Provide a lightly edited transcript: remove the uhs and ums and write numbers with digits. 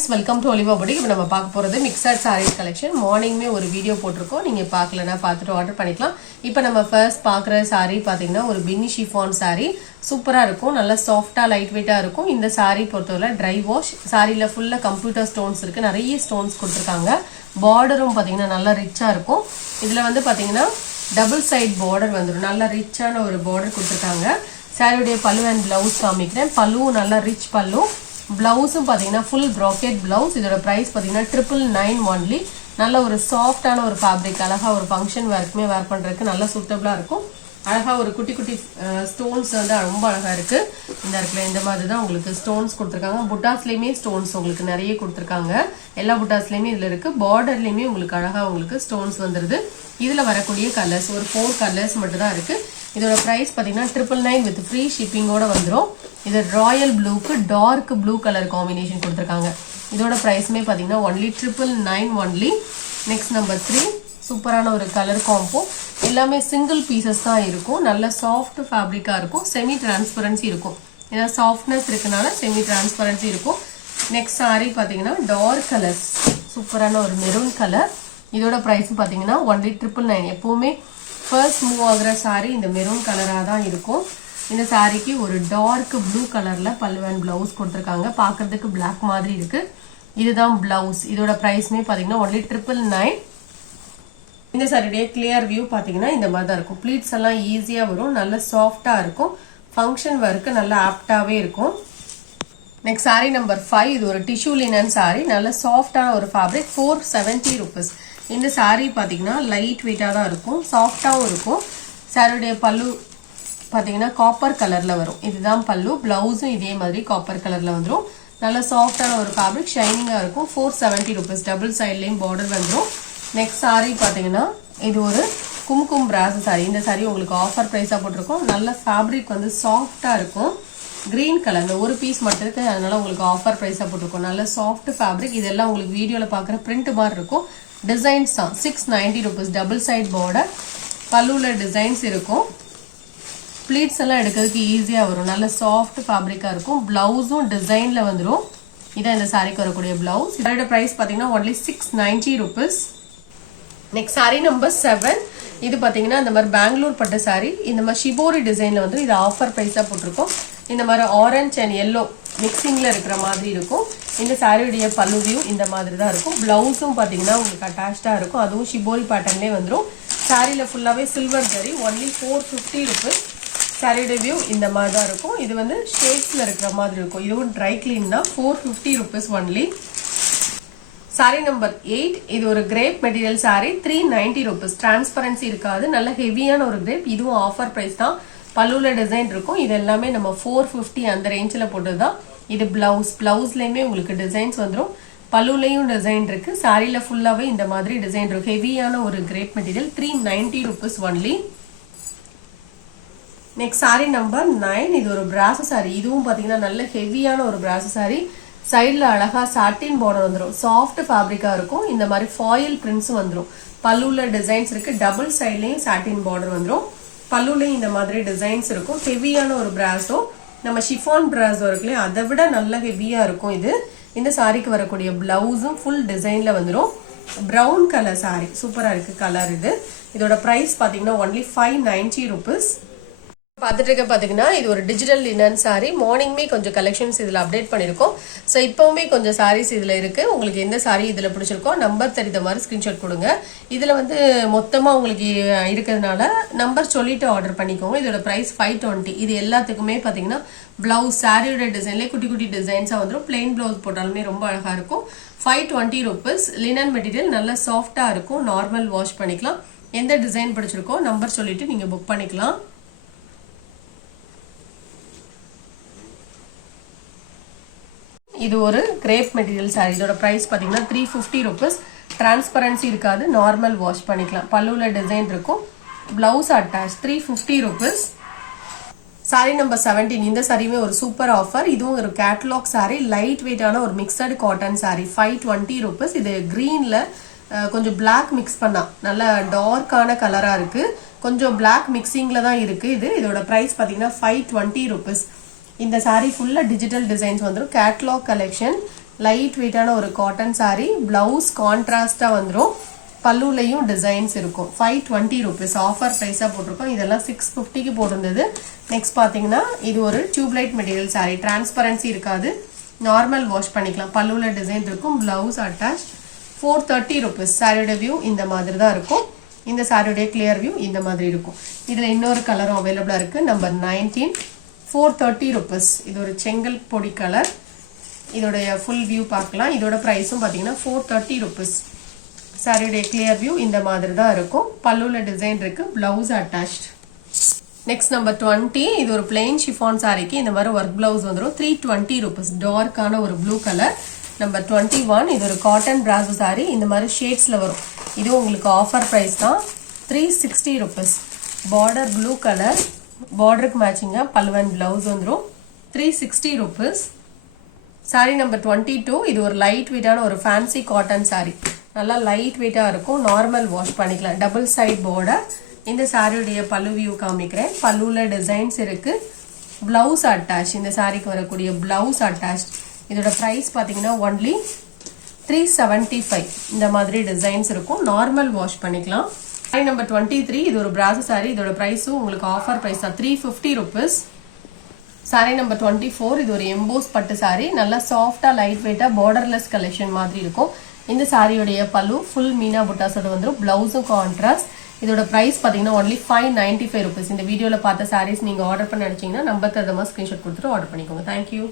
friends, welcome to Oliva Boutique. இப்போ நம்ம பார்க்க போறது mixed sarees collection. மார்னிங்மே ஒரு வீடியோ போட்டுருக்கோம். நீங்க பார்க்கலனா பார்த்துட்டு ஆர்டர் பண்ணிக்கலாம். இப்போ நம்ம ஃபர்ஸ்ட் பார்க்குற saree பாத்தீங்கன்னா ஒரு பின்னி chiffon saree. சூப்பரா இருக்கும். நல்ல சாஃப்ட்டா லைட் வெயிட்டா இருக்கும். இந்த saree பொறுத்தவரை dry wash. சாரில ஃபுல்லா கம்ப்யூட்டர் ஸ்டோன்ஸ் இருக்கு. நிறைய ஸ்டோன்ஸ் கொடுத்திருக்காங்க. பார்டரும் பாத்தீங்கன்னா நல்ல ரிச்சா இருக்கும். இதுல வந்து பாத்தீங்கன்னா டபுள் சைடு பார்டர் வந்துரும். நல்ல ரிச்சான ஒரு பார்டர் கொடுத்திருக்காங்க. சாரியோட பல்லு அண்ட் ப்ளவுஸ் காமிக்கிறேன். பல்லு நல்ல ரிச் பல்லு. பிளவுஸும் பாத்தீங்கன்னா ஃபுல் ப்ராக்கெட் பிளவுஸ். இதோட பிரைஸ் பாத்தீங்கன்னா 999 ஒன்லி. நல்ல ஒரு சாஃப்டான ஒரு ஃபேப்ரிக். அழகா ஒரு ஃபங்க்ஷன் வேர்க்குமே வேர் பண்றதுக்கு நல்ல சூட்டபிளா இருக்கும். அழகா ஒரு குட்டி குட்டி ஸ்டோன்ஸ் வந்து ரொம்ப அழகா இருக்கு. இந்த இடத்துல இந்த மாதிரி தான் உங்களுக்கு ஸ்டோன்ஸ் கொடுத்துருக்காங்க. புட்டாஸ்லயுமே ஸ்டோன்ஸ் உங்களுக்கு நிறைய கொடுத்துருக்காங்க. எல்லா புட்டாஸ்லயுமே இதுல இருக்கு. பார்டர்லயுமே உங்களுக்கு அழகா உங்களுக்கு ஸ்டோன்ஸ் வந்துருது. இதுல வரக்கூடிய கலர்ஸ் ஒரு 4 கலர்ஸ் மட்டும் தான் இருக்கு. இதோட பிரைஸ் பாத்தீங்கன்னா 999 வித் ஃப்ரீ ஷிப்பிங்கோட வந்துடும். இது ராயல் ப்ளூக்கு டார்க் ப்ளூ கலர் காம்பினேஷன் கொடுத்துருக்காங்க. இதோட பிரைஸ்மே பாத்தீங்கன்னா ஒன்லி 999 ஒன்லி. நெக்ஸ்ட் நம்பர் 3 சூப்பரான ஒரு கலர் காம்போ. எல்லாமே சிங்கிள் பீசஸ் தான் இருக்கும். நல்ல சாஃப்ட் ஃபேப்ரிக்கா இருக்கும். செமி டிரான்ஸ்பரன்சி இருக்கும். ஏன்னா சாஃப்ட்னஸ் இருக்கனால செமி டிரான்ஸ்பரன்சி இருக்கும். நெக்ஸ்ட் சாரி பாத்தீங்கன்னா டார்க் கலர்ஸ் சூப்பரான ஒரு மெரூன் கலர். இதோட பிரைஸ் பாத்தீங்கன்னா ஒன்லி 999. எப்பவுமே ஃபர்ஸ்ட் மூவ் ஆகுற சாரி இந்த மெரூன் கலரா தான் இருக்கும். இந்த சாரிக்கு ஒரு டார்க் ப்ளூ கலர்ல பல்லு அண்ட் பிளவுஸ் கொடுத்துருக்காங்க. பாக்குறதுக்கு பிளாக் மாதிரி இருக்கு. இதுதான் பிளவுஸ். இதோட பிரைஸ்மே பாத்தீங்கன்னா ஒன்லி 999. இந்த சாரியுடைய கிளியர் வியூ பாத்தீங்கன்னா இந்த மாதிரி தான் இருக்கும். ப்ளீட்ஸ் எல்லாம் ஈஸியா வரும். நல்ல சாஃப்டா இருக்கும். ஃபங்க்ஷன் ஒர்க்கு நல்ல ஆப்டாவே இருக்கும். Next sorry number 5. இது ஒரு டிஷ்யூ லினன் சாரி. நல்ல சாஃப்டான ஒரு ஃபேப்ரிக். 470 rupees. இந்த சாரி பாத்தீங்கன்னா லைட் வெயிட்டா தான் இருக்கும். சாஃப்டாவும் இருக்கும். சாரியுடைய பல்லு பாத்தீங்கன்னா காப்பர் கலர்ல வரும். இதுதான் பல்லு. பிளவுஸும் இதே மாதிரி காப்பர் கலர்ல வந்துடும். நல்ல சாஃப்டான ஒரு ஃபேப்ரிக். ஷைனிங்கா இருக்கும். 470 rupees. டபுள் சைட்லயும் பார்டர் வந்துடும். நெக்ஸ்ட் சாரி பாத்தீங்கன்னா இது ஒரு கும்கும் பிராஸ் சாரி. இந்த சாரி உங்களுக்கு ஆஃபர் பிரைஸா போட்டிருக்கோம். நல்ல ஃபேப்ரிக் வந்து சாஃப்டா இருக்கும். கிரீன் கலர்ல ஒரு பீஸ் மட்டும் இருக்கு. அதனால உங்களுக்கு ஆஃபர் பிரைஸா போட்டிருக்கோம். நல்ல சாஃப்ட் ஃபேப்ரிக். இதெல்லாம் உங்களுக்கு வீடியோல பாக்குற பிரிண்ட் மாதிரி இருக்கும். டிசைன்ஸ் தான் 690 rupees. Double side border. பல்லுல டிசைன்ஸ் இருக்கும். ப்ளீட்ஸ் எல்லாம் எடுக்கிறதுக்கு ஈஸியா வரும். நல்ல சாஃப்ட் ஃபேப்ரிக்கா இருக்கும். பிளவுஸும் டிசைன்ல வந்துடும். இதான் இந்த சாரிக்கு வரக்கூடிய பிளவுஸ். இதோட பிரைஸ் பாத்தீங்கன்னா only 690 rupees. Next sorry number 7. இது பாத்தீங்கன்னா இந்த மாதிரி பெங்களூர் பட்டு சாரி. இந்த மாதிரி ஷிபோரி டிசைன்ல வந்து இது ஆஃபர் பிரைஸா போட்டிருக்கோம். இந்த மாதிரி ஆரஞ்ச் அண்ட் எல்லோ மிக்சிங்ல இருக்கிற மாதிரி இருக்கும். இந்த சாரியுடைய பல்லு வியூ இந்த மாதிரி தான் இருக்கும். பிளவுஸும் பாத்தீங்கன்னா உங்களுக்கு அட்டாச்சா இருக்கும். அதுவும் ஷிபோரி பேட்டர்ன்லேயே வந்துடும். சாரியில ஃபுல்லாவே சில்வர் ஜரி. Only 450 rupees. சாரியோட வியூ இந்த மாதிரி தான் இருக்கும். இது வந்து ஷேட்ஸ்ல இருக்கிற மாதிரி இருக்கும். இதுவும் ட்ரை கிளீன் தான். 450 rupees ஒன்லி. Sorry number 8. இது ஒரு grape material sorry. 390 rupees. Transparency இருக்காது. நல்ல ஹெவியான ஒரு கிரேப். இதுவும் ஆஃபர் பிரைஸ் தான். பல்லுல டிசைன் இருக்கும். இது எல்லாமே நம்ம 450 அந்த ரேஞ்சில போட்டதுதான். இது பிளவுஸ். பிளவுஸ்லயுமே உங்களுக்கு டிசைன்ஸ் வந்துடும். பல்லுலையும் டிசைன் இருக்கு. சாரியில ஃபுல்லாவே இந்த மாதிரி டிசைன் இருக்கு. ஹெவியான ஒரு grape material. 390 rupees only. Next sorry number 9. இது ஒரு பிராஸ் சாரி. இதுவும் பாத்தீங்கன்னா நல்ல ஹெவியான ஒரு பிராஸ் சாரி. சைட்ல அழகா சாட்டின் பார்டர் வந்துடும். சாஃப்ட் ஃபேப்ரிக்கா இருக்கும். இந்த மாதிரி ஃபாயில் பிரிண்ட்ஸ் வந்துடும். பல்லுல டிசைன்ஸ் இருக்கு. டபுள் சைட்லயும் சாட்டின் பார்டர் வந்துடும். பல்லுலயும் இந்த மாதிரி டிசைன்ஸ் இருக்கும். ஹெவியான ஒரு பிராஸோ நம்ம ஷிஃபான் பிராஸோ இருக்குல்ல, அதை விட நல்ல ஹெவியா இருக்கும் இது. இந்த சாரிக்கு வரக்கூடிய பிளவுஸும் ஃபுல் டிசைன்ல வந்துடும். Brown colour sorry. சூப்பரா இருக்கு கலர் இது. இதோட பிரைஸ் பாத்தீங்கன்னா ஒன்லி 590 rupees. பார்த்துட்டு இருக்க பாத்தீங்கன்னா இது ஒரு டிஜிட்டல் லினன் சாரி. மார்னிங்மே கொஞ்சம் கலெக்ஷன்ஸ் இதுல அப்டேட் பண்ணிருக்கோம். ஸோ இப்பவுமே கொஞ்சம் சாரீஸ் இதுல இருக்கு. உங்களுக்கு எந்த சாரி இதுல பிடிச்சிருக்கோ நம்பர் தெரிந்த மாதிரி ஸ்கிரீன்ஷாட் கொடுங்க. இதுல வந்து மொத்தமா உங்களுக்கு இருக்கிறதுனால நம்பர் சொல்லிட்டு ஆர்டர் பண்ணிக்கோங்க. இதோட பிரைஸ் 520. இது எல்லாத்துக்குமே பாத்தீங்கன்னா பிளவுஸ் சாரியோட டிசைன்லேயே குட்டி குட்டி டிசைன்ஸா வந்துடும். பிளெயின் பிளவுஸ் போட்டாலுமே ரொம்ப அழகா இருக்கும். 520 rupees. லினன் மெட்டீரியல் நல்ல சாஃப்டா இருக்கும். நார்மல் வாஷ் பண்ணிக்கலாம். எந்த டிசைன் பிடிச்சிருக்கோ நம்பர் சொல்லிட்டு நீங்க புக் பண்ணிக்கலாம். இது ஒரு கிரேப் மெட்டீரியல் சாரி. இதோட பிரைஸ் பாத்தீங்கன்னா 350 rupees. டிரான்ஸ்பரன்சி இருக்காது. நார்மல் வாஷ் பண்ணிக்கலாம். பல்லுல டிசைன் இருக்கும். Blouse attach. 350 rupees. Sorry number 17. இந்த சாரியுமே ஒரு சூப்பர் ஆஃபர். இதுவும் ஒரு கேட்டலாக் சாரி. லைட் வெயிட்டான ஒரு மிக்சடு காட்டன் சாரி. 520 rupees. இது கிரீன்ல கொஞ்சம் பிளாக் மிக்ஸ் பண்ணா நல்ல டார்க்கான கலரா இருக்கு. கொஞ்சம் பிளாக் மிக்சிங்ல தான் இருக்கு இது. இதோட பிரைஸ் பாத்தீங்கன்னா 520 rupees. இந்த சாரி ஃபுல்லா டிஜிட்டல் டிசைன்ஸ் வந்துடும். Catalogue collection. லைட் வெயிட்டான ஒரு காட்டன் சாரி. பிளவுஸ் கான்ட்ராஸ்டா வந்துடும். பல்லுலையும் டிசைன்ஸ் இருக்கும். 520 rupees ஆஃபர் ப்ரைஸாக போட்டிருக்கோம். இதெல்லாம் 650க்கு போட்டிருந்தது. நெக்ஸ்ட் பார்த்தீங்கன்னா இது ஒரு டியூப்லைட் மெட்டீரியல் சாரி. டிரான்ஸ்பரன்சி இருக்காது, நார்மல் வாஷ் பண்ணிக்கலாம். பல்லுவில் டிசைன் இருக்கும், பிளவுஸ் அட்டாச். 430 rupees. சாரியோட வியூ இந்த மாதிரி தான் இருக்கும். இந்த சாரியோடைய கிளியர் வியூ இந்த மாதிரி இருக்கும். இதில் இன்னொரு கலரும் அவைலபிளாக இருக்குது. நம்பர் 19. 430 rupees. இது ஒரு செங்கல் பொடி கலர். இதோடைய ஃபுல் வியூ பார்க்கலாம். இதோட ப்ரைஸும் பார்த்தீங்கன்னா 430 rupees. சாரியோடைய கிளியர் வியூ இந்த மாதிரி தான் இருக்கும். பல்லுவில் டிசைன் இருக்கு, பிளவுஸ் அட்டாச்ட். Next number 20. இது ஒரு பிளெயின் ஷிஃபான் சாரிக்கு இந்த மாதிரி ஒர்க் பிளவுஸ் வந்துடும். 320 rupees. டார்க்கான ஒரு ப்ளூ கலர். நம்பர் 21. இது ஒரு காட்டன் பிராசோ சாரி. இந்த மாதிரி ஷேட்ஸ்ல வரும். இது உங்களுக்கு ஆஃபர் ப்ரைஸ் தான். 360 rupees. Border blue colour. பார்டருக்கு மேட்சிங்கா பல்லுவன் பிளவுஸ் வந்துடும். 360 rupees. Sorry number 22. இது ஒரு லைட் வெயிட்டான ஒரு ஃபேன்சி காட்டன் சாரி. நல்லா லைட் வெயிட்டாக இருக்கும். நார்மல் வாஷ் பண்ணிக்கலாம். Double side border. இந்த சாரியுடைய பல்லு வியூ காமிக்கிறேன். பல்லுவில் டிசைன்ஸ் இருக்கு, பிளவுஸ் அட்டாச். இந்த சாரிக்கு வரக்கூடிய பிளவுஸ் அட்டாச். இதோட ப்ரைஸ் பார்த்தீங்கன்னா ஒன்லி 375. இந்த மாதிரி டிசைன்ஸ் இருக்கும். நார்மல் வாஷ் பண்ணிக்கலாம். சாரி நம்பர் 23. இது ஒரு பிராசோ சாரி. இதோட ப்ரைஸும் உங்களுக்கு ஆஃபர் ப்ரைஸ் தான். 350 rupees. Sorry number 24. இது ஒரு எம்போஸ் பட்டு சாரி. நல்லா சாஃப்டா லைட் வெயிட்டா பார்டர்லெஸ் கலெக்ஷன் மாதிரி இருக்கும். இந்த சாரியோடைய பல்லு ஃபுல் மீனா புட்டாஸோட வந்துடும். பிளவுஸும் கான்ட்ராஸ்ட். இதோட பிரைஸ் பார்த்தீங்கன்னா ஒன்லி 595 rupees. இந்த வீடியோவில் பார்த்த சாரீஸ் நீங்கள் ஆர்டர் பண்ண நினைச்சீங்கன்னா நம்பர் தரமா ஸ்கிரீன்ஷாட் கொடுத்துட்டு ஆர்டர் பண்ணிக்கோங்க. தேங்க்யூ.